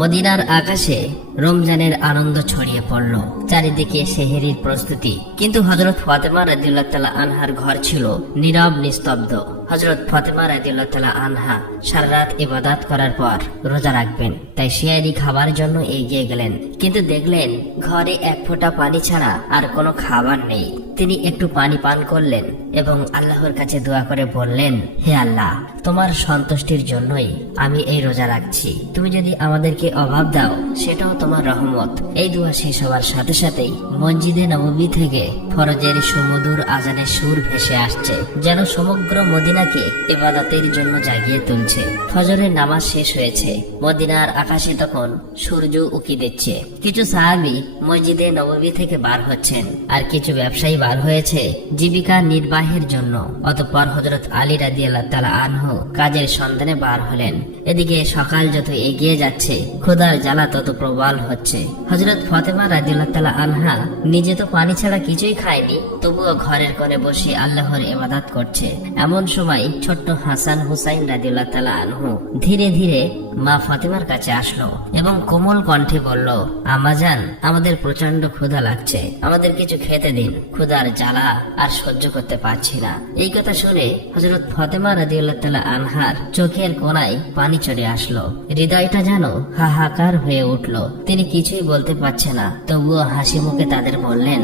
মদিনার আকাশে রমজানের আনন্দ ছড়িয়ে পড়ল, চারিদিকে সেহেরির প্রস্তুতি। কিন্তু হযরত ফাতেমা রাদিয়াল্লাহু তাআলা আনহার ঘর ছিল নীরব নিস্তব্ধ। হযরত ফাতেমা রাদিয়াল্লাহু তাআলা আনহা সারা রাত ইবাদত করার পর রোজা রাখবেন, তাই সেহরি খাবার জন্য এগিয়ে গেলেন। কিন্তু দেখলেন ঘরে এক ফোঁটা পানি ছাড়া আর কোনো খাবার নেই। তিনি একটু পানি পান করলেন এবং আল্লাহর কাছে দোয়া করে বললেন, হে আল্লাহ, তোমার সন্তুষ্টির জন্যই আমি এই রোজা রাখছি। তুমি যদি আমাদেরকে অভাব দাও সেটাও তোমার রহমত। এই দোয়া শেষ হওয়ার সাথে সাথেই মসজিদে নববী থেকে ফরজের সুমধুর আজানের সুর ভেসে আসছে, যেন সমগ্র মদিনাকে ইবাদতের জন্য জাগিয়ে তুলছে। ফজরের নামাজ শেষ হয়েছে, মদিনার আকাশে তখন সূর্য উকি দিচ্ছে। কিছু সাহাবী মসজিদে নববী থেকে বার হচ্ছেন, আর কিছু ব্যবসায়ী বার হয়েছে জীবিকা নির্বাহের জন্য। অতঃপর হযরত আলী রাদিয়াল্লাহু তাআলা আনহু কাজের সন্ধানে বার হলেন। এদিকে সকাল যত এগিয়ে যাচ্ছে, ক্ষুধার জ্বালা তত প্রবল হচ্ছে। হযরত ফাতেমা রাদিয়াল্লাহু তাআলা আনহা নিজে তো পানি ছাড়া কিছুই খায়নি, তবুও ঘরের কোণে বসে আল্লাহর ইবাদত করছে। এমন সময় ছোট্ট হাসান হুসাইন রাদিয়াল্লাহু তাআলা আনহু ধীরে ধীরে মা ফাতেমার কাছে আসলো এবং কোমল কণ্ঠে বলল, আম্মাজান, আমাদের প্রচন্ড ক্ষুধা লাগছে, আমাদের কিছু খেতে দিন, ক্ষুধার জ্বালা আর সহ্য করতে পারছি না। এই কথা শুনে হযরত ফাতেমা রাদিয়াল্লাহু তাআলা আনহার চোখের কোণায় পানি চলে আসলো। হৃদয়টা যেন হাহাকার হয়ে উঠল। তিনি কিছুই বলতে পারছে না, তবুও হাসি মুখে তাদের বললেন,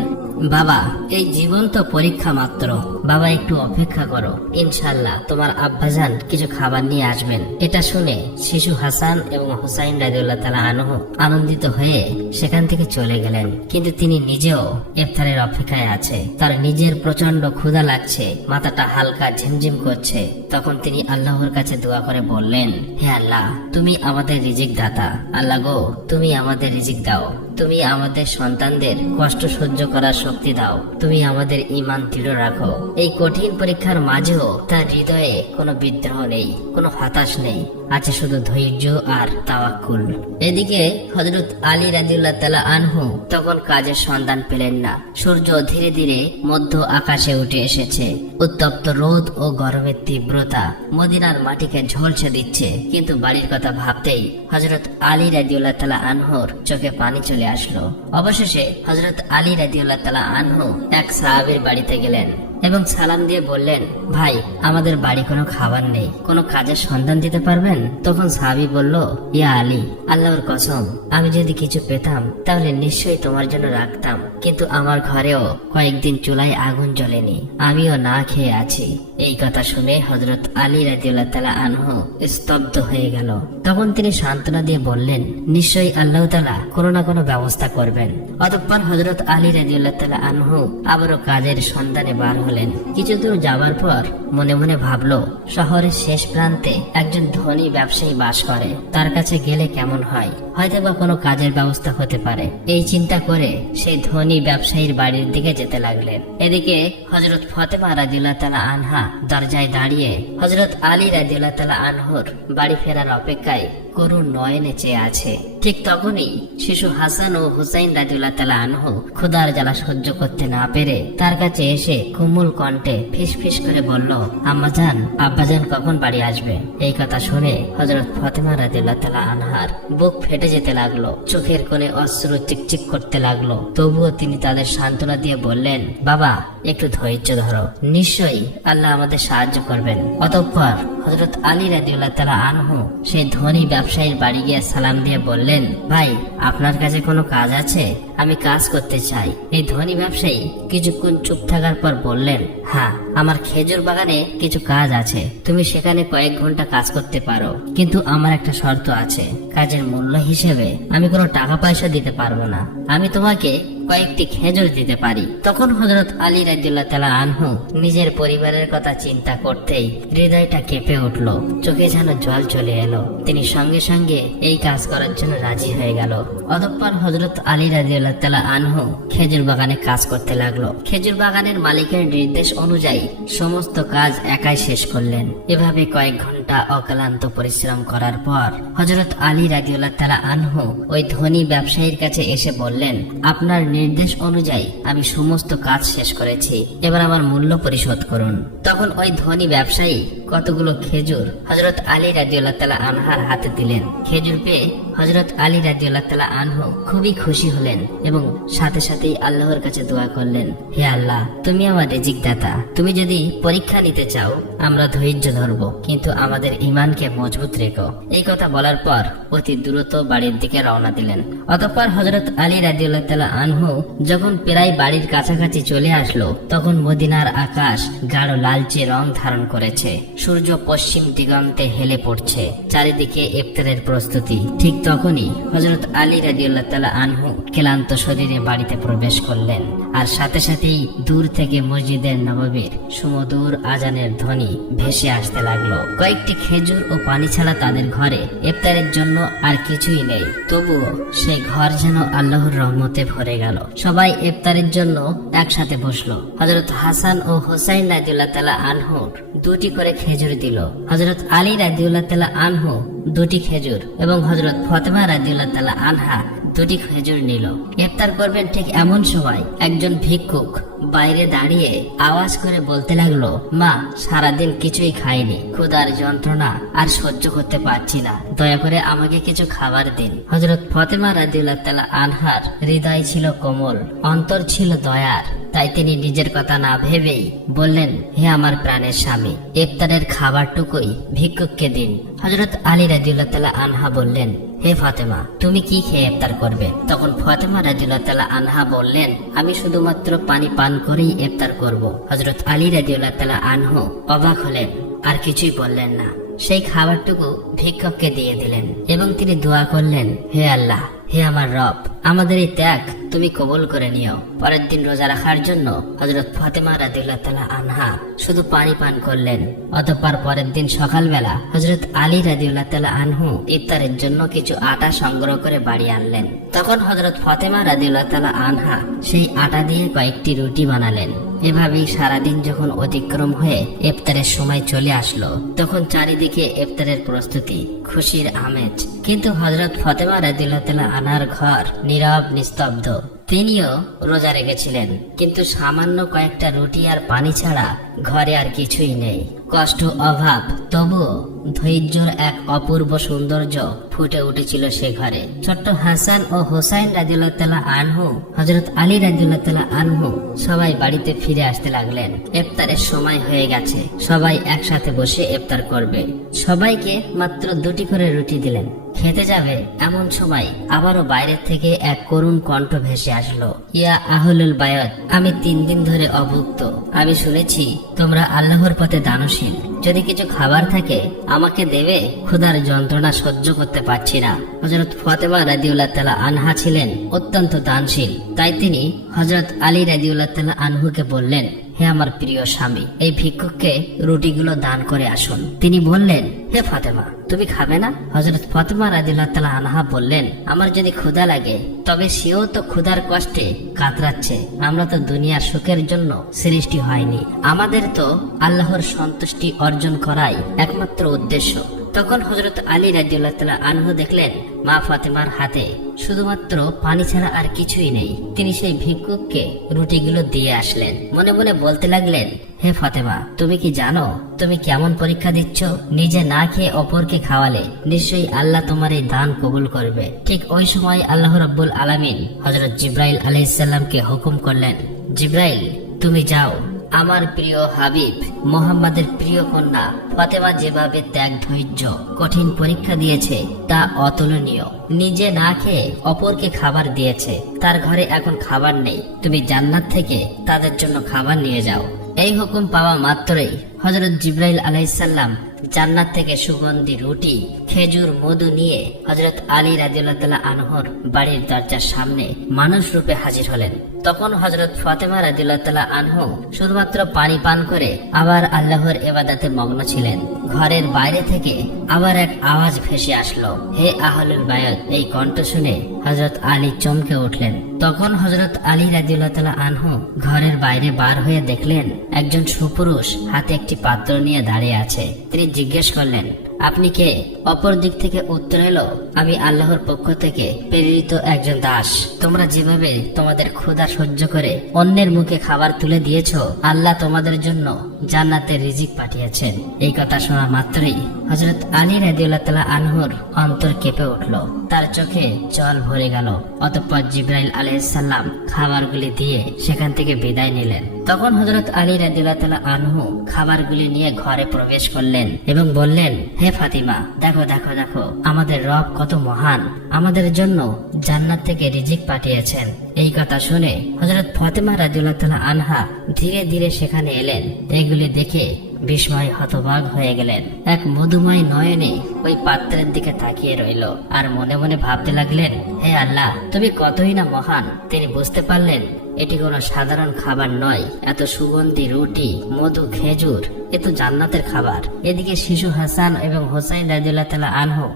বাবা, এই জীবন তো পরীক্ষা মাত্র। বাবা, একটু অপেক্ষা করো, ইনশাআল্লাহ তোমার আব্বাজান কিছু খাবার নিয়ে আসবেন। এটা শুনে শিশু হাসান এবং হুসাইন রাদিয়াল্লাহু তাআলা আনহু আনন্দিত হয়ে সেখান থেকে চলে গেলেন। কিন্তু তিনি নিজেও ইফতারের অপেক্ষায় আছে। তার নিজের প্রচন্ড ক্ষুধা লাগছে, মাথাটা হালকা ঝিমঝিম করছে। তখন তিনি আল্লাহর কাছে দোয়া করে বললেন, হে আল্লাহ, তুমি আমাদের রিজিক দাতা। আল্লাহ গো, তুমি আমাদের রিজিক দাও। তুমি আমাদের সন্তানদের কষ্ট সহ্য করার শক্তি দাও। তুমি আমাদের ঈমান দৃঢ় রাখো। এই কঠিন পরীক্ষার মাঝেও তার হৃদয়ে কোনো বিদ্রোহ নেই, কোনো হতাশ নেই, আছে শুধু ধৈর্য আর তাওয়াক্কুল। এদিকে হযরত আলী রাদিয়াল্লাহু তাআলা আনহু তখন কাজের সন্ধান পেলেন না। সূর্য ধীরে ধীরে মধ্য আকাশে উঠে এসেছে। উত্তপ্ত রোদ ও গরমের তীব্রতা মদিনার মাটিকে ঝলসে দিচ্ছে। কিন্তু বাড়ির কথা ভাবতেই হযরত আলী রাদিয়াল্লাহু তাআলা আনহুর চোখে পানি চলে আসলো। অবশেষে হযরত আলী রাদিয়াল্লাহু তাআলা আনহু এক সাহাবীর বাড়িতে গেলেন এবং সালাম দিয়ে বললেন, ভাই, আমাদের বাড়ি কোনো খাবার নেই, কোনো কাজের সন্ধান দিতে পারবেন? তখন সাহাবী বলল, ইয়া আলী, আল্লাহর কসম, আমি যদি কিছু পেতাম তাহলে নিশ্চয়ই তোমার জন্য রাখতাম, কিন্তু আমার ঘরেও কয়েকদিন চুলায় আগুন জ্বলেনি, আমিও না খেয়ে আছি। এই কথা শুনে হযরত আলী রাদিয়াল্লাহু তাআলা আনহু স্তব্ধ হয়ে গেল। তখন তিনি সান্ত্বনা দিয়ে বললেন, নিশ্চয়ই আল্লাহ তাআলা কোনো না কোনো ব্যবস্থা করবেন। অতঃপর হযরত আলী রাদিয়াল্লাহু তাআলা আনহু আবারও কাজের সন্ধানে বার হলেন। কিছু দূর যাবার পর মনে মনে ভাবলো, শহরের শেষ প্রান্তে একজন ধনী ব্যবসায়ী বাস করে, তার কাছে গেলে কেমন হয়, হয়তো বা কোনো কাজের ব্যবস্থা হতে পারে। এই চিন্তা করে সেই ধনী ব্যবসায়ীর বাড়ির দিকে যেতে লাগলেন। এদিকে হযরত ফাতেমা রাদিয়াল্লাহু তাআলা আনহা দরজায় দাঁড়িয়ে হযরত আলী রাদিয়াল্লাহু তাআলা আনহুর বাড়ি ফেরার অপেক্ষায় করুণ নয়নে চেয়ে আছে। ঠিক তখনই শিশু হাসান ও হুসাইন রাদিয়াল্লাহু তাআলা আনহু ক্ষুধার জ্বালা সহ্য করতে না পেরে তার কাছে এসে কোমল কণ্ঠে ফিস ফিস করে বলল, আম্মাজান, আব্বাজান কখন বাড়ি আসবে? এই কথা শুনে হযরত ফাতেমা রাদিয়াল্লাহু তাআলা আনহার বুক ফেটে যেতে লাগলো, চোখের কোণে অশ্রু চিকচিক করতে লাগলো। তবুও তিনি তাদের সান্ত্বনা দিয়ে বললেন, বাবা, একটু ধৈর্য ধরো, নিশ্চয়ই আল্লাহ আমাদের সাহায্য করবেন। অতঃপর হযরত আলী রাদিয়াল্লাহু তাআলা আনহু সেই ধনী ব্যবসায়ীর বাড়ি গিয়ে সালাম দিয়ে বললেন, ভাই, আপনার কাছে কোনো কাজ আছে? আমি কাজ করতে চাই। এই ধনী ব্যবসায়ী কিছুক্ষণ চুপ থাকার পর বললেন, হ্যাঁ, আমার খেজুর বাগানে কিছু কাজ আছে, তুমি সেখানে কয়েক ঘন্টা কাজ করতে পারো, কিন্তু আমার একটা শর্ত আছে। কাজের মূল্য হিসেবে আমি কোনো টাকা পয়সা দিতে পারবো না, আমি তোমাকে কয়েকটি খেজুর দিতে পারি। তখন হযরত আলী রাদিয়াল্লাহু তাআলা আনহু নিজের পরিবারের কথা চিন্তা করতেই হৃদয়টা কেঁপে উঠল, চোখে যেন জল চলে এলো। তিনি সঙ্গে সঙ্গে এই কাজ করার জন্য রাজি হয়ে গেল। অতঃপর হযরত আলী রাদিয়াল্লাহু তাআলা আনহু খেজুর বাগানে কাজ করতে লাগলো। খেজুর বাগানের মালিকের নির্দেশ অনুযায়ী সমস্ত কাজ একাই শেষ করলেন। এভাবে কয়েক ঘন্টা অক্লান্ত পরিশ্রম করার পর হযরত আলী রাদিয়াল্লাহু তাআলা আনহু ওই ধনী ব্যবসায়ীর কাছে এসে বললেন, আপনার নির্দেশ অনুযায়ী আমি সমস্ত কাজ শেষ করেছি, এবার আমার মূল্য পরিশোধ করুন। তখন তখন ওই ধনী ব্যবসায়ী কতগুলো খেজুর হযরত আলী রাদিয়াল্লাহু তাআলা আনহার হাতে দিলেন। খেজুর পেয়ে হযরত আলী রাদিয়াল্লাহু তাআলা আনহু খুবই খুশি হলেন এবং সাথে সাথেই আল্লাহর কাছে দোয়া করলেন, হে আল্লাহ, তুমি আমার রিজিক দাতা, তুমি যদি পরীক্ষা নিতে চাও আমরা ধৈর্য ধরব, কিন্তু আমাদের ঈমানকে মজবুত রেখো। এই কথা বলার পর অতি দ্রুত বাড়ির দিকে রওনা দিলেন। অতঃপর হযরত আলী রাদিয়াল্লাহু তাআলা আনহু যখন প্রায় বাড়ির কাছাকাছি চলে আসলো, তখন মদিনার আকাশ গাঢ় লালচে রং ধারণ করেছে। সূর্য পশ্চিম দিগন্তে হেলে পড়ছে, চারিদিকে ইফতারের প্রস্তুতি। ঠিক তখনই হযরত আলী রাদিয়াল্লাহু তাআলা আনহু ক্লান্ত শরীরে বাড়িতে প্রবেশ করলেন, আর সাথে সাথেই দূর থেকে মসজিদের নববীর সুমধুর আজানের ধ্বনি ভেসে আসতে লাগলো। কয়েকটি খেজুর ও পানি ছাড়া তাদের ঘরে ইফতারের জন্য আর কিছুই নেই, তবুও সেই ঘর যেন আল্লাহর রহমতে ভরে গেল। সবাই ইফতারের জন্য একসাথে বসলো। হযরত হাসান ও হোসাইন রাদিয়াল্লাহু তাআলা আনহু দুটি করে খেজুর দিল। হযরত আলী রাদিয়াল্লাহু তাআলা আনহু দুটি খেজুর এবং হযরত ফাতেমা রাদিয়াল্লাহু তাআলা আনহা দুটি খেজুর নিল। ইফতার করবেন ঠিক এমন সময় একজন ভিক্ষুক বাইরে দাঁড়িয়ে আওয়াজ করে বলতে লাগলো, মা, সারাদিন কিছুই খাইনি, ক্ষুধার যন্ত্রণা আর সহ্য করতে পারছি না, দয়া করে আমাকে কিছু খাবার দিন। হযরত ফাতেমা রাদিয়াল্লাহু তাআলা আনহার হৃদয় ছিল কোমল, অন্তর ছিল দয়ার, তাই তিনি নিজের কথা না ভেবেই বললেন, হে আমার প্রাণের স্বামী, ইফতারের খাবারটুকুই ভিক্ষুককে দিন। হযরত আলী রাদিয়াল্লাহু তাআলা আনহা বললেন, হে ফাতেমা, তুমি কি খেয়ে ইফতার করবে? তখন ফাতেমা রাদিয়াল্লাহু তাআলা আনহা বললেন, আমি শুধুমাত্র পানি পান করেই ইফতার করব। হযরত আলী রাদিয়াল্লাহু তাআলা আনহু অবাক হলেন, আর কিছুই বললেন না। সেই খাবারটুকু ভিক্ষুককে দিয়ে দিলেন এবং তিনি দোয়া করলেন, হে আল্লাহ, হে আমার রব, আমাদের এই ত্যাগ তুমি কবুল করে নিও। পরের দিন রোজা রাখার জন্য হযরত ফাতেমা রাদিয়াল্লাহু তাআলা আনহা শুধু পানি পান করলেন। অতঃপর পরের দিন সকালবেলা হযরত আলী রাদিয়াল্লাহু তাআলা আনহু ইফতারের জন্য কিছু আটা সংগ্রহ করে বাড়ি আনলেন। তখন হযরত ফাতেমা রাদিয়াল্লাহু তাআলা আনহা সেই আটা দিয়ে কয়েকটি রুটি বানালেন। এভাবেই সারাদিন যখন অতিক্রম হয়ে ইফতারের সময় চলে আসলো, তখন চারিদিকে ইফতারের প্রস্তুতি, খুশির আমেজ। কিন্তু হযরত ফাতেমা রাদিয়াল্লাহু তাআলা আনহার ঘর নীরব নিস্তব্ধ। তিনিও রোজা রেখেছিলেন, কিন্তু সামান্য কয়েকটা রুটি আর পানি ছাড়া ঘরে আর কিছুই নেই। কষ্ট, অভাব, তবুও ধৈর্যের এক অপূর্ব সৌন্দর্য ফুটে উঠেছিল সে ঘরে। ছোট্ট হাসান ও হোসাইন রাদিয়াল্লাহু তাআলা আনহু, হযরত আলী রাদিয়াল্লাহু তাআলা আনহু সবাই বাড়িতে ফিরে আসতে লাগলেন। ইফতারের সময় হয়ে গেছে, সবাই একসাথে বসে ইফতার করবে। সবাইকে মাত্র দুটি করে রুটি দিলেন। খেতে যাবে এমন সময় আবারও বাইরে থেকে এক করুণ কণ্ঠ ভেসে আসলো, ইয়া আহলুল বায়াত, আমি 3 দিন ধরে অভুক্ত। আমি শুনেছি তোমরা আল্লাহর পথে দানশীল, যদি কিছু খাবার থাকে আমাকে দেবে, ক্ষুধার যন্ত্রণা সহ্য করতে পারছি না। হযরত ফাতেমা রাদিয়াল্লাহু তাআলা আনহা ছিলেন অত্যন্ত দানশীল, তাই তিনি হযরত আলী রাদিয়াল্লাহু তাআলা আনহুকে বললেন, হে আমার প্রিয় স্বামী, এই ভিক্ষুককে রুটিগুলো দান করে আসুন। তিনি বললেন, হে ফাতেমা, তুমি খাবে না? হযরত ফাতেমা রাদিয়াল্লাহু তাআলা আনহা বললেন, আমার যদি ক্ষুধা লাগে তবে সেও তো ক্ষুধার কষ্টে কাতরাচ্ছে। আমরা তো দুনিয়ার সুখের জন্য সৃষ্টি হয়নি, আমাদের তো আল্লাহর সন্তুষ্টি অর্জন করাই একমাত্র উদ্দেশ্য। তখন হযরত আলী রাদিয়াল্লাহু তাআলা আনহু দেখলেন মা ফাতেমার হাতে শুধুমাত্র পানি ছাড়া আর কিছুই নেই। তিনি সেই ভিক্ষুককে রুটিগুলো দিয়ে আসলেন। মনে মনে বলতে লাগলেন, হে ফাতেমা, তুমি কি জানো তুমি কেমন পরীক্ষা দিচ্ছ? নিজে না খেয়ে অপরকে খাওয়ালে নিশ্চয়ই আল্লাহ তোমার এই দান কবুল করবে। ঠিক ওই সময় আল্লাহ রাব্বুল আলামিন হযরত জিবরাইল আলাইহিস সালামকে হুকুম করলেন, জিবরাইল, তুমি যাও, আমার প্রিয় হাবিব মুহাম্মাদের প্রিয় কন্যা ফাতেমা যেভাবে ত্যাগ, ধৈর্য, কঠিন পরীক্ষা দিয়েছে তা অতুলনীয়। নিজে না খেয়ে অপরকে খাবার দিয়েছে, তার ঘরে এখন খাবার নেই, তুমি জান্নাত থেকে তাদের জন্য খাবার নিয়ে যাও। এই হুকুম পাওয়া মাত্রই হযরত জিবরাইল আলাইহিস সালাম জান্নাত থেকে সুগন্ধি রুটি, খেজুর, মধু নিয়ে হযরত আলী রাদিয়াল্লাহু তাআলা আনহুর বাড়ির দরজার সামনে মানুষ রূপে হাজির হলেন। তখন হযরত ফাতেমা রাদিয়াল্লাহু তাআলা আনহু শুধুমাত্র পানি পান করে আবার আল্লাহর ইবাদতে মগ্ন ছিলেন। ঘরের বাইরে থেকে আবার এক আওয়াজ ভেসে আসলো, হে আহলুল বায়াত। এই কণ্ঠ শুনে হযরত আলী চমকে উঠলেন। তখন হযরত আলী রাদিয়াল্লাহু তাআলা আনহু ঘরের বাইরে বার হয়ে দেখলেন একজন সুপুরুষ হাতে একটি পাত্র নিয়ে দাঁড়িয়ে আছে। তিনি জিজ্ঞেস করলেন, আপনি কে? অপর দিক থেকে উত্তর এলো, আমি আল্লাহর পক্ষ থেকে প্রেরিত একজন দাস। তোমরা যেভাবে তোমাদের ক্ষুধা সহ্য করে অন্যের মুখে খাবার তুলে দিয়েছো, আল্লাহ তোমাদের জন্য জান্নাতের রিজিক পাঠিয়েছেন। এই কথা শোনা মাত্রই হযরত আলী রাদিয়াল্লাহু তাআলা আনহুর অন্তর কেঁপে উঠল, তার চোখে জল ভরে গেল। অতঃপর জিবরাইল আলাইহিস সালাম খাবারগুলি দিয়ে সেখান থেকে বিদায় নিলেন। তখন হযরত আলী রাদিয়াল্লাহু তাআলা আনহু খাবারগুলি নিয়ে ঘরে প্রবেশ করলেন এবং বললেন, হে ফাতিমা, দেখো দেখো দেখো, আমাদের রব কত মহান, আমাদের জন্য জান্নাত থেকে রিজিক পাঠিয়েছেন। এই কথা শুনে হযরত ফাতিমা রাদিয়াল্লাহু তাআলা আনহা ধীরে ধীরে সেখানে এলেন। এগুলি দেখে বিস্ময় হতবাক হয়ে গেলেন। এক মধুময় নয়নে ওই পাত্রের দিকে তাকিয়ে রইল আর মনে মনে ভাবতে লাগলেন, হে আল্লাহ, তুমি কতই না মহান। তিনি বুঝতে পারলেন এটি কোনো সাধারণ খাবার নয়। এত সুগন্ধি রুটি, মধু, খেজুর, এ তো জান্নাতের খাবার। এদিকে শিশু হাসান এবং হোসাইন রাদিয়াল্লাহু তাআলা আনহু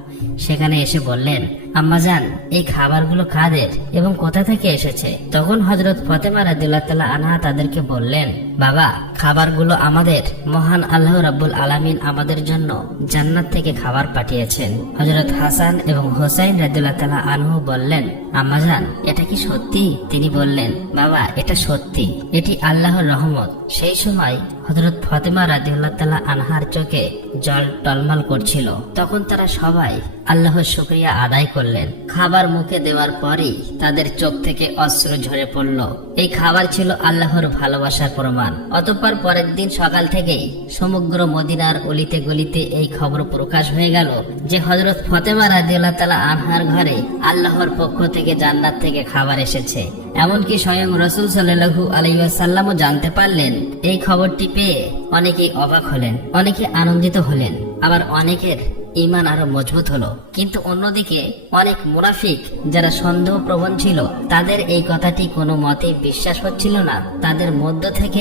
সেখানে এসে বললেন, আম্মাজান, এই খাবারগুলো কাদের এবং কোথা থেকে এসেছে? তখন হযরত ফাতেমা রাদিয়াল্লাহু তাআলা আনহা তাদেরকে বললেন, বাবা, খাবারগুলো আমাদের মহান আল্লাহ রাব্বুল আলামিন আমাদের জন্য জান্নাত থেকে খাবার পাঠিয়েছেন। হযরত হাসান এবং হোসাইন রাদিয়াল্লাহু তাআলা আনহু বললেন, আম্মাজান, এটা কি সত্যি? তিনি বললেন, বাবা, এটা সত্যি, এটি আল্লাহর রহমত। সেই সময় হযরত ফাতেমা রাদিয়াল্লাহু তাআলা আনহার চোখে জল টলমল করছিল। তখন তারা সবাই আল্লাহর শুকরিয়া আদায় করলেন। খাবার মুখে দেওয়ার পরই তাদের চোখ থেকে অশ্রু ঝরে পড়ল। এই খাবার ছিল আল্লাহর ভালোবাসার প্রমাণ। অতঃপর পরের দিন সকাল থেকেই সমগ্র মদিনার অলিতে গলিতে এই খবর প্রকাশ হয়ে গেল যে হযরত ফাতেমা রাদিয়াল্লাহু তাআলা আনহার ঘরে আল্লাহর পক্ষ থেকে জান্নাত থেকে খাবার এসেছে। এমনকি স্বয়ং রাসূল সাল্লাল্লাহু আলাইহি ওয়াসাল্লামও জানতে পারলেন। এই খবরটি পেয়ে অনেকেই অবাক হলেন, অনেকে আনন্দিত হলেন, আবার অনেকের ঈমান আরো মজবুত হলো। কিন্তু অন্যদিকে অনেক মুনাফিক যারা সন্দেহ প্রবণ ছিল, তাদের এই কথাটি কোনো মতেই বিশ্বাস হচ্ছিল না। তাদের মধ্য থেকে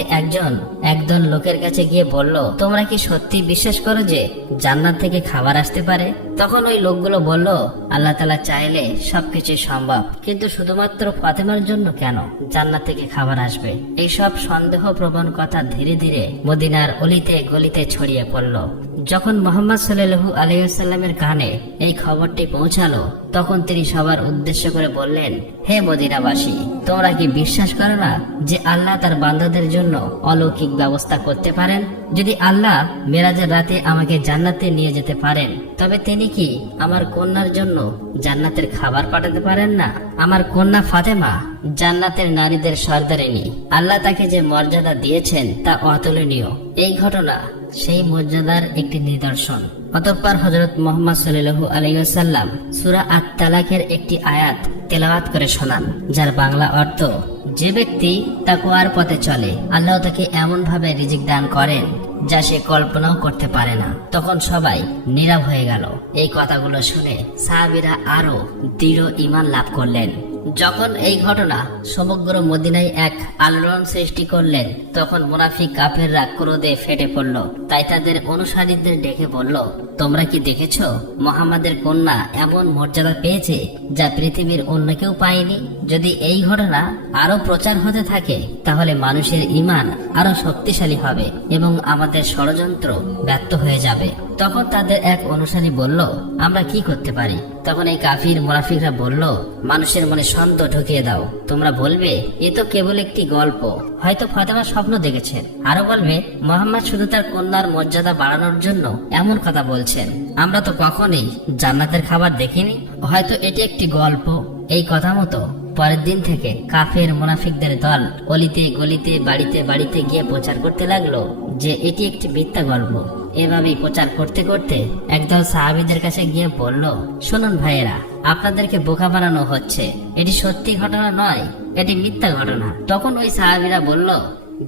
একদল লোকের কাছে গিয়ে বলল, তোমরা কি সত্যি বিশ্বাস করো যে জান্নাত থেকে খাবার আসতে পারে? তখন ওই লোকগুলো বলল, আল্লাহ তাআলা চাইলে সবকিছু সম্ভব, কিন্তু শুধুমাত্র ফাতেমার জন্য কেন জান্নাত থেকে খাবার আসবে? এইসব সন্দেহ প্রবণ কথা ধীরে ধীরে মদিনার অলিতে গলিতে ছড়িয়ে পড়ল। যখন মুহাম্মদ সাল্লাল্লাহু আলাইহি ওয়াসাল্লামের কানে এই খবরটি পৌঁছালো, তখন তিনি সবার উদ্দেশ্য করে বললেন, হে মদিনাবাসী, তোমরা কি বিশ্বাস করো না যে আল্লাহ তার বান্দাদের জন্য অলৌকিক ব্যবস্থা করতে পারেন? যদি আল্লাহ মেরাজের রাতে আমাকে জান্নাতে নিয়ে যেতে পারেন, তবে তিনি কি আমার কন্যার জন্য জান্নাতের খাবার পাঠাতে পারেন না? আমার কন্যা ফাতেমা জান্নাতের নারীদের সর্দারিনী। আল্লাহ তাকে যে মর্যাদা দিয়েছেন তা অতুলনীয়। এই ঘটনা সেই মর্যাদার একটি নিদর্শন। অতঃপর হযরত মুহাম্মদ সাল্লাল্লাহু আলাইহি ওয়াসাল্লাম সূরা আত-তালাকের একটি আয়াত তেলাওয়াত করে শোনান, যার বাংলা অর্থ, যে ব্যক্তি তাকওয়ার পথে চলে, আল্লাহ তাকে এমন ভাবে রিজিক দান করেন যা সে কল্পনাও করতে পারে না। তখন সবাই নীরব হয়ে গেল। এই কথাগুলো শুনে সাহাবীরা আরো দৃঢ় ঈমান লাভ করলেন। যখন এই ঘটনা সমগ্র মদিনায় এক আলোড়ন সৃষ্টি করলেন, তখন মুনাফিক কাফেররা ক্রোধে ফেটে পড়ল। তাই তাদের অনুসারীদের ডেকে বলল, তোমরা কি দেখেছো মুহাম্মাদের কন্যা এমন মর্যাদা পেয়েছে যা পৃথিবীর অন্য কেউ পায়নি? যদি এই ঘটনা আরো প্রচার হতে থাকে, তাহলে মানুষের ঈমান আরো শক্তিশালী হবে এবং আমাদের ষড়যন্ত্র ব্যর্থ হয়ে যাবে। তখন তাদের এক অনুসারী বলল, আমরা কি করতে পারি? তখন এই কাফির মুনাফিকরা বলল, মানুষের মনে সন্দেহ ঢুকিয়ে দাও। তোমরা বলবে, এ তো কেবল একটি গল্প, হয়তো ফাতেমা স্বপ্ন দেখেছেন। আরো বলবে, মুহাম্মদ শুধু তার কন্যার মর্যাদা বাড়ানোর জন্য এমন কথা বলছেন। আমরা তো কখনোই জান্নাতের খাবার দেখিনি, হয়তো এটি একটি গল্প। এই কথা মতো পরের দিন থেকে কাফের মুনাফিকদের দল অলিতে গলিতে বাড়িতে বাড়িতে গিয়ে প্রচার করতে লাগলো যে এটি একটি মিথ্যা গল্প। এভাবেই প্রচার করতে করতে একদল সাহাবীদের কাছে গিয়ে বলল, শুনুন ভাইয়েরা, আপনাদেরকে বোকা বানানো হচ্ছে, এটি সত্যি ঘটনা নয়, এটি মিথ্যা ঘটনা। তখন ওই সাহাবীরা বলল,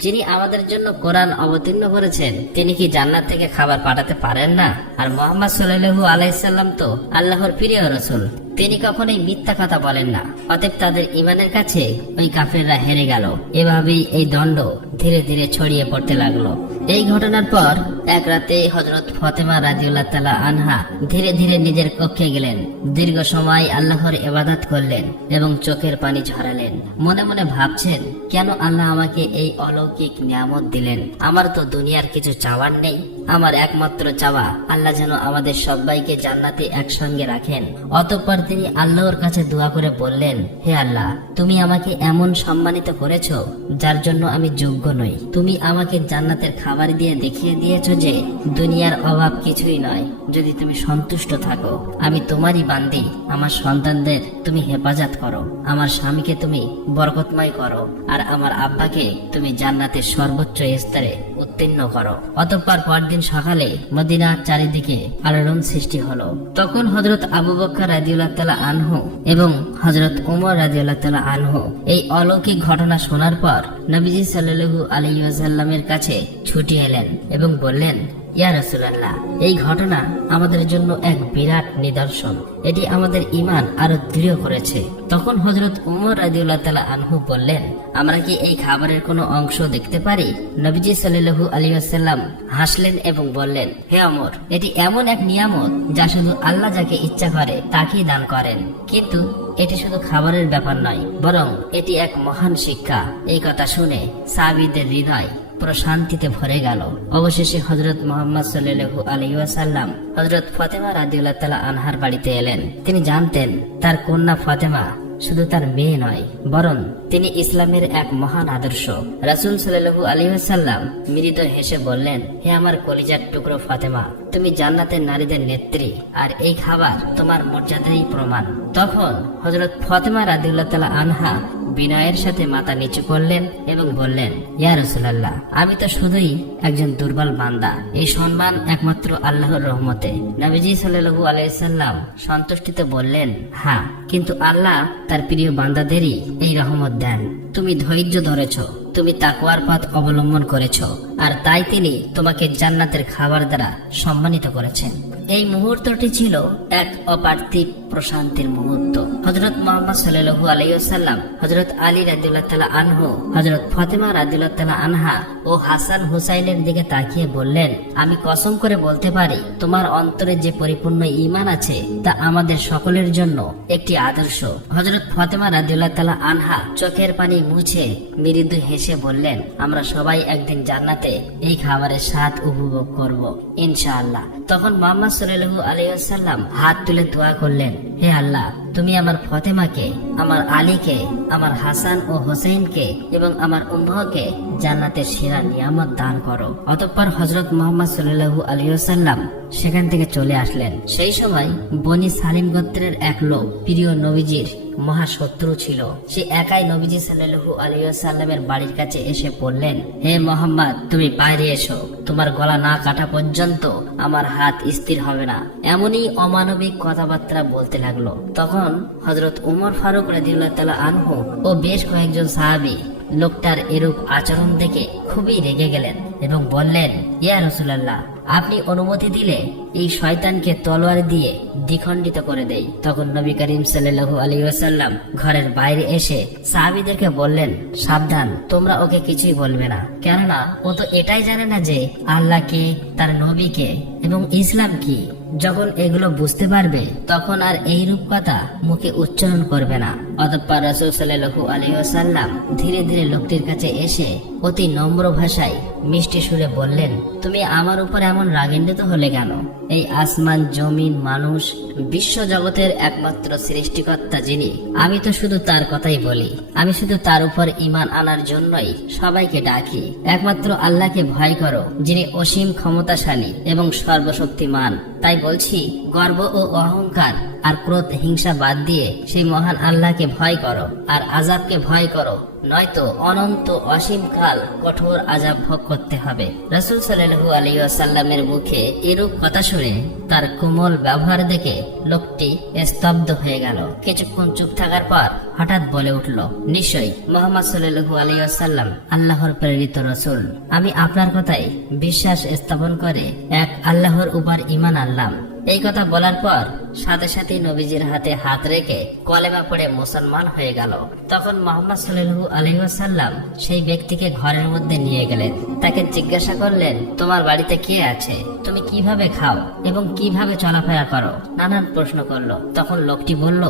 যিনি আমাদের জন্য কোরআন অবতীর্ণ করেছেন, তিনি কি জান্নাত থেকে খাবার পাঠাতে পারেন না? আর মুহাম্মদ সাল্লাল্লাহু আলাইহি সাল্লাম তো আল্লাহর প্রিয় রাসূল, তিনি কখনোই মিথ্যা কথা বলেন না। অতএব তাদের ইমানের কাছে ওই কাফেররা হেরে গেল। এভাবেই এই দণ্ড ধীরে ধীরে ছড়িয়ে পড়তে লাগলো। এই ঘটনার পর এক রাতে হযরত ফাতেমা রাদিয়াল্লাহু তাআলা আনহা ধীরে ধীরে নিজের কক্ষে গেলেন। দীর্ঘ সময় আল্লাহর ইবাদত করলেন এবং চোখের পানি ঝরালেন। মনে মনে ভাবছেন, কেন আল্লাহ আমাকে এই অলৌকিক নিয়ামত দিলেন? আমার তো দুনিয়ার কিছু চাওয়ার নেই। আমার একমাত্র চাওয়া আল্লাহ যেন আমাদের সবাইকে জান্নাতে একসঙ্গে রাখেন। অতঃপর তিনি আল্লাহর কাছে দোয়া করে বললেন, হে আল্লাহ, তুমি আমাকে এমন সম্মানিত করেছো যার জন্য আমি যোগ্য নই। তুমি আমাকে জান্নাতের খাবার দিয়ে দেখিয়ে দিয়েছো যে দুনিয়ার অভাব কিছুই নয়। যদি তুমি সন্তুষ্ট থাকো, আমি তোমারই বান্দি। আমার সন্তানদের তুমি হেফাজত করো, আমার স্বামীকে তুমি বরকতময় করো, আর আমার আব্বাকে তুমি জান্নাতের সর্বোচ্চ স্তরে উত্তীর্ণ করো। অতঃপর পরদিন সকালে মদিনার চারিদিকে আলোড়ন সৃষ্টি হলো। তখন হযরত আবু বকর রাদিয়াল্লাহু তাআলা আনহু এবং হযরত ওমর রাদিয়াল্লাহু তাআলা আনহু এই অলৌকিক ঘটনা শোনার পর নবীজি সাল্লাল্লাহু আলাইহি ওয়াসাল্লামের কাছে ছুটে এলেন এবং বললেন, ইয়া রাসূলুল্লাহ, এই ঘটনা আমাদের জন্য এক বিরাট নিদর্শন। এটি আমাদের ঈমান আরো দৃঢ় করেছে। তখন হযরত ওমর রাদিয়াল্লাহু তাআলা আনহু বললেন, আমরা কি এই খাবারের কোনো অংশ দেখতে পারি? নবীজি সাল্লাল্লাহু আলাইহি ওয়াসাল্লাম হাসলেন এবং বললেন, হে ওমর, এটি এমন এক নিয়ামত যা শুধু আল্লাহ যাকে ইচ্ছা করে তাকেই দান করেন। কিন্তু এটি শুধু খাবারের ব্যাপার নয়, বরং এটি এক মহান শিক্ষা। এই কথা শুনে সাহাবীদের হৃদয় প্রশান্তিতে ভরে গেল। অবশেষে হযরত মুহাম্মদ সাল্লাল্লাহু আলাইহি ওয়াসাল্লাম হযরত ফাতেমা রাদিয়াল্লাহু তাআলা আনহার বাড়িতে এলেন। তিনি জানতেন তার কন্যা ফাতেমা শুধু তার মেয়ে নয়, বরং তিনি ইসলামের এক মহান আদর্শ। রাসূল সাল্লাল্লাহু আলাইহি ওয়াসাল্লাম মৃদু হেসে বললেন, হে আমার কলিজার টুকরো ফাতেমা, তুমি জান্নাতের নারীদের নেত্রী, আর এই খাবার তোমার মর্যাদারই প্রমাণ। তখন হযরত ফাতেমা রাদিয়াল্লাহু তাআলা আনহা বিনয়ের সাথে মাথা নিচু করলেন এবং বললেন, ইয়া রাসূলুল্লাহ, আমি তো শুধুই একজন দুর্বল বান্দা। এই সম্মান একমাত্র আল্লাহর রহমতে। নবীজি সাল্লাল্লাহু আলাইহি সাল্লাম সন্তুষ্টিতে বললেন, হ্যাঁ, কিন্তু আল্লাহ তার প্রিয় বান্দাদেরই এই রহমত দেন। তুমি ধৈর্য ধরেছ, তুমি তাকওয়ার পথ অবলম্বন করেছ, আর তাই তিনি তোমাকে জান্নাতের খাবার দ্বারা সম্মানিত করেছেন। এই মুহূর্তটি ছিল এক অপার্থিব প্রশান্তির মুহূর্ত। হযরত মুহাম্মদ সাল্লাল্লাহু আলাইহি ওয়াসাল্লাম হযরত আলী রাদিয়াল্লাহু তাআলা আনহু, হযরত ফাতেমা রাদিয়াল্লাহু তাআলা আনহা ও হাসান হুসাইনের দিকে তাকিয়ে বললেন, আমি কসম করে বলতে পারি, তোমার অন্তরে যে পরিপূর্ণ ঈমান আছে তা আমাদের সকলের জন্য একটি আদর্শ। হযরত ফাতেমা রাদিয়াল্লাহু তাআলা আনহা চোখের পানি মুছে মৃদু হেসে বললেন, আমরা সবাই একদিন জান্নাতে এই খাবারের স্বাদ উপভোগ করব ইনশাআল্লাহ। তখন মুহাম্মদ সাল্লাল্লাহু আলাইহি ওয়াসাল্লাম হাত তুলে দোয়া করলেন, হে আল্লাহ, তুমি আমার ফাতেমাকে, আমার আলীকে, আমার হাসান ও হোসেনকে এবং আমার উম্মহকে জান্নাতের সেরা নিয়ামত দান করো। অতঃপর হযরত মুহাম্মদ সাল্লাল্লাহু আলাইহি ওয়াসাল্লাম সেখান থেকে চলে আসলেন। সেই সময় বনি সালিম গোত্রের এক লোক প্রিয় নবীজির মহাশত্রু ছিল। সে একাই নবীজি সাল্লাল্লাহু আলাইহি ওয়াসাল্লামের বাড়ির কাছে এসে বললেন, হে মুহাম্মদ, তুমি বাইরে এসো, তোমার গলা না কাটা পর্যন্ত আমার হাত স্থির হবে না। এমনই অমানবিক কথাবার্তা বলতে লাগলো। তখন হযরত উমর ফারুক রাদিয়াল্লাহু তাআলা আনহু ও বেশ কয়েকজন সাহাবী লোকটার এরূপ আচরণ দেখে খুবই রেগে গেলেন এবং বললেন, ইয়া রাসূলুল্লাহ, আপনি অনুমতি দিলে এই শয়তানকে তলোয়ার দিয়ে দ্বিখণ্ডিত করে দেই। তখন নবী করিম সাল্লাল্লাহু আলাইহি ওয়াসাল্লাম ঘরের বাইরে এসে সাহাবীদেরকে বললেন, সাবধান, তোমরা ওকে কিছুই বলবে না, কেননা ও তো এটাই জানে না যে আল্লাহ কে, তার নবী কে এবং ইসলাম কি। যখন এগুলো বুঝতে পারবে তখন আর এইরূপ কথা মুখে উচ্চারণ করবে না। অতঃপর রাসূল সাল্লাল্লাহু আলাইহি ওয়াসাল্লাম ধীরে ধীরে লোকটির কাছে এসে অতি নম্র ভাষায় মিষ্টি সুরে বললেন, তুমি আমার উপর এমন রাগান্বিত হলে কেন? এই আসমান, জমিন, মানুষ, বিশ্ব জগতের একমাত্র সৃষ্টিকর্তা যিনি, আমি তো শুধু তার কথাই বলি। আমি শুধু তার উপর ঈমান আনার জন্যই সবাইকে ডাকি। একমাত্র আল্লাহকে ভয় করো, যিনি অসীম ক্ষমতাশালী এবং সর্বশক্তিমান। তাই বলছি, গর্ব ও অহংকার আর ক্রোধ, হিংসা বাদ দিয়ে সেই মহান আল্লাহকে ভয় করো আর আযাবকে ভয় করো, নয়তো অনন্ত অসীম কাল কঠোর আযাব ভোগ করতে হবে। রাসূল সাল্লাল্লাহু আলাইহি ওয়াসাল্লামের মুখে এরূপ কথা শুনে তার কোমল ব্যবহার দেখে লোকটি স্তব্ধ হয়ে গেল। কিছুক্ষণ চুপ থাকার পর হঠাৎ বলে উঠল, নিশ্চয়ই মুহাম্মদ সাল্লাল্লাহু আলাইহি ওয়াসাল্লাম আল্লাহর প্রেরিত রাসূল। আমি আপনার কথায় বিশ্বাস স্থাপন করে এক আল্লাহর উপর ঈমান আনলাম। এই কথা বলার পর সাথে সাথে নবীজির হাতে হাত রেখে কলেমা পড়ে মুসলমান হয়ে গেল। তখন মোহাম্মদ সাল্লাল্লাহু আলাইহি ওয়াসাল্লাম সেই ব্যক্তিকে ঘরের মধ্যে নিয়ে গেলেন। তাকে জিজ্ঞাসা করলেন, তোমার বাড়িতে কে আছে, তুমি কিভাবে খাও এবং কিভাবে চলাফেরা করো, নানান প্রশ্ন করলো। তখন লোকটি বলল,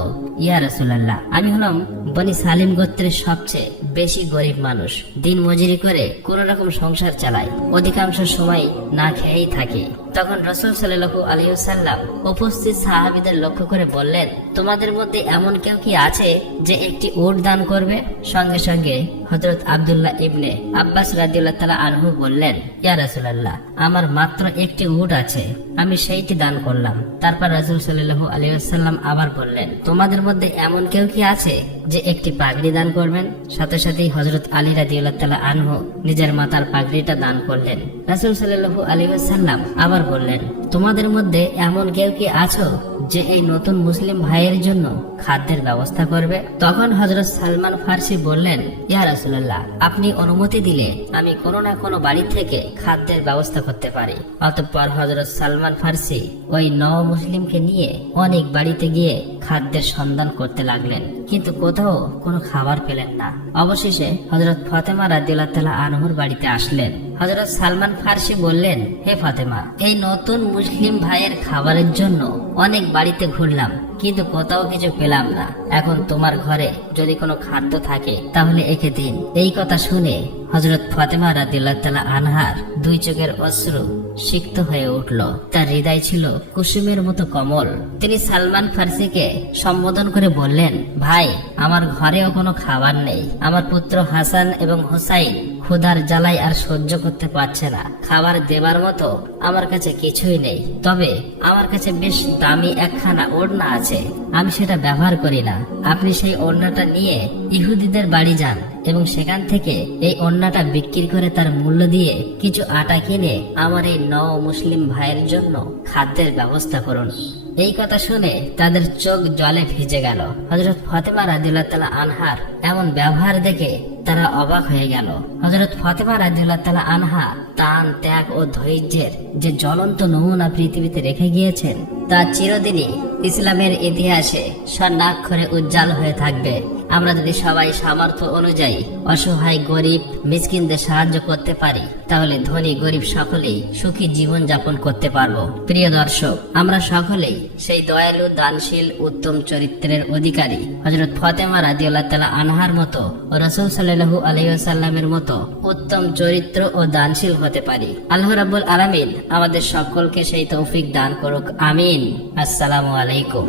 ইয়া রাসূলুল্লাহ, আমি হলাম বনি সালিম গোত্রের সবচেয়ে বেশি গরিব মানুষ। দিন মজুরি করে কোন রকম সংসার চালাই, অধিকাংশ সময় না খেয়েই থাকি। তখন রাসূল সাল্লাল্লাহু আলাইহি ওয়াসাল্লাম উপস্থিত সাহাবীদের লক্ষ্য করে বললেন, তোমাদের মধ্যে এমন কেউ কি আছে যে একটি উট দান করবে? সঙ্গে সঙ্গে হযরত আব্দুল্লাহ ইবনে আব্বাস রাদিয়াল্লাহু তাআলা আনহু বললেন, ইয়া রাসূলুল্লাহ, আমার মাত্র একটি উট আছে, আমি সেইটি দান করলাম। তারপর রাসূল সাল্লাল্লাহু আলাইহি ওয়াসাল্লাম আবার বললেন, তোমাদের মধ্যে এমন কেউ কি আছে যে একটি পাগড়ি দান করবেন? সাথে সাথেই হযরত আলী রাদিয়াল্লাহু তাআলা আনহু নিজের মাথার পাগড়িটা দান করলেন। রাসূল সাল্লাল্লাহু আলাইহি ওয়াসাল্লাম আবার বললেন, তোমাদের মধ্যে এমন কেউ কি আছো যে এই নতুন মুসলিম ভাইয়ের জন্য খাদ্যের ব্যবস্থা করবে? তখন হযরত সালমান ফার্সি বললেন, ইয়া রাসূলুল্লাহ, আপনি অনুমতি দিলে আমি কোনো না কোনো বাড়ি থেকে খাদ্যের ব্যবস্থা করতে পারি। অতঃপর হযরত সালমান ফার্সি ওই নও মুসলিমকে নিয়ে অনেক বাড়িতে গিয়ে খাদ্যের সন্ধান করতে লাগলেন, কিন্তু কোথাও কোনো খাবার পেলেন না। অবশেষে হযরত ফাতেমা রাদিয়াল্লাহু তাআলা আনহুর বাড়িতে আসলেন। হযরত সালমান ফার্সি বললেন, হে ফাতেমা, এই নতুন মুসলিম ভাইয়ের খাবারের জন্য অনেক বাড়িতে ঘুরলাম, কিন্তু কোথাও কিছু পেলাম না। এখন তোমার ঘরে যদি কোনো খাদ্য থাকে তাহলে একে দিন। এই কথা শুনে হযরত ফাতেমা রাদিয়াল্লাহু তাআলা আনহার দুই চোখের অশ্রু সিক্ত হয়ে উঠল। তার হৃদয় ছিল কুসুমের মতো কোমল। তিনি সালমান ফার্সিকে সম্বোধন করে বললেন, ভাই, আমার ঘরেও কোনো খাবার নেই। আমার পুত্র হাসান এবং হুসাইন ক্ষুধার জ্বালায় আর সহ্য করতে পারছে না। খাবার দেবার মতো আমার কাছে কিছুই নেই, তবে আমার কাছে বেশ দামি একখানা ওড়না আছে, আমি সেটা ব্যবহার করি না। আপনি সেই ওড়নাটা নিয়ে ইহুদিদের বাড়ি যান এবং সেখান থেকে এই ওড়নাটা বিক্রি করে তার মূল্য দিয়ে কিছু আটা কিনে আমার এই নও মুসলিম ভাইয়ের জন্য খাদ্যের ব্যবস্থা করুন। এই কথা শুনে তাদের চোখ জলে ভিজে গেল। হযরত ফাতেমা রাদিয়াল্লাহু তাআলা আনহার এমন ব্যবহার দেখে তারা অবাক হয়ে গেল। হযরত ফাতেমা রাদিয়াল্লাহু তাআলা আনহা তান, ত্যাগ ও ধৈর্যের যে জ্বলন্ত নমুনা পৃথিবীতে রেখে গিয়েছেন, তা চিরদিনই ইসলামের ইতিহাসে স্বর্ণাক্ষরে উজ্জ্বল হয়ে থাকবে। আমরা যদি সবাই সামর্থ্য অনুযায়ী অসহায়, গরিব, মিসকিনদের সাহায্য করতে পারি, তাহলে ধনী গরিব সকলেই সুখী জীবন যাপন করতে পারবো। প্রিয় দর্শক, আমরা সকলেই সেই দয়ালু, দানশীল, উত্তম চরিত্রের অধিকারী হযরত ফাতেমা রাদিয়াল্লাহু তাআলা আনহার মতো ও রাসূল সাল্লাল্লাহু আলাইহি ওয়াসাল্লামের মতো উত্তম চরিত্র ও দানশীল হতে পারি। আল্লাহ রাব্বুল আলামিন আমাদের সকলকে সেই তৌফিক দান করুক। আমিন। আসসালামু আলাইকুম।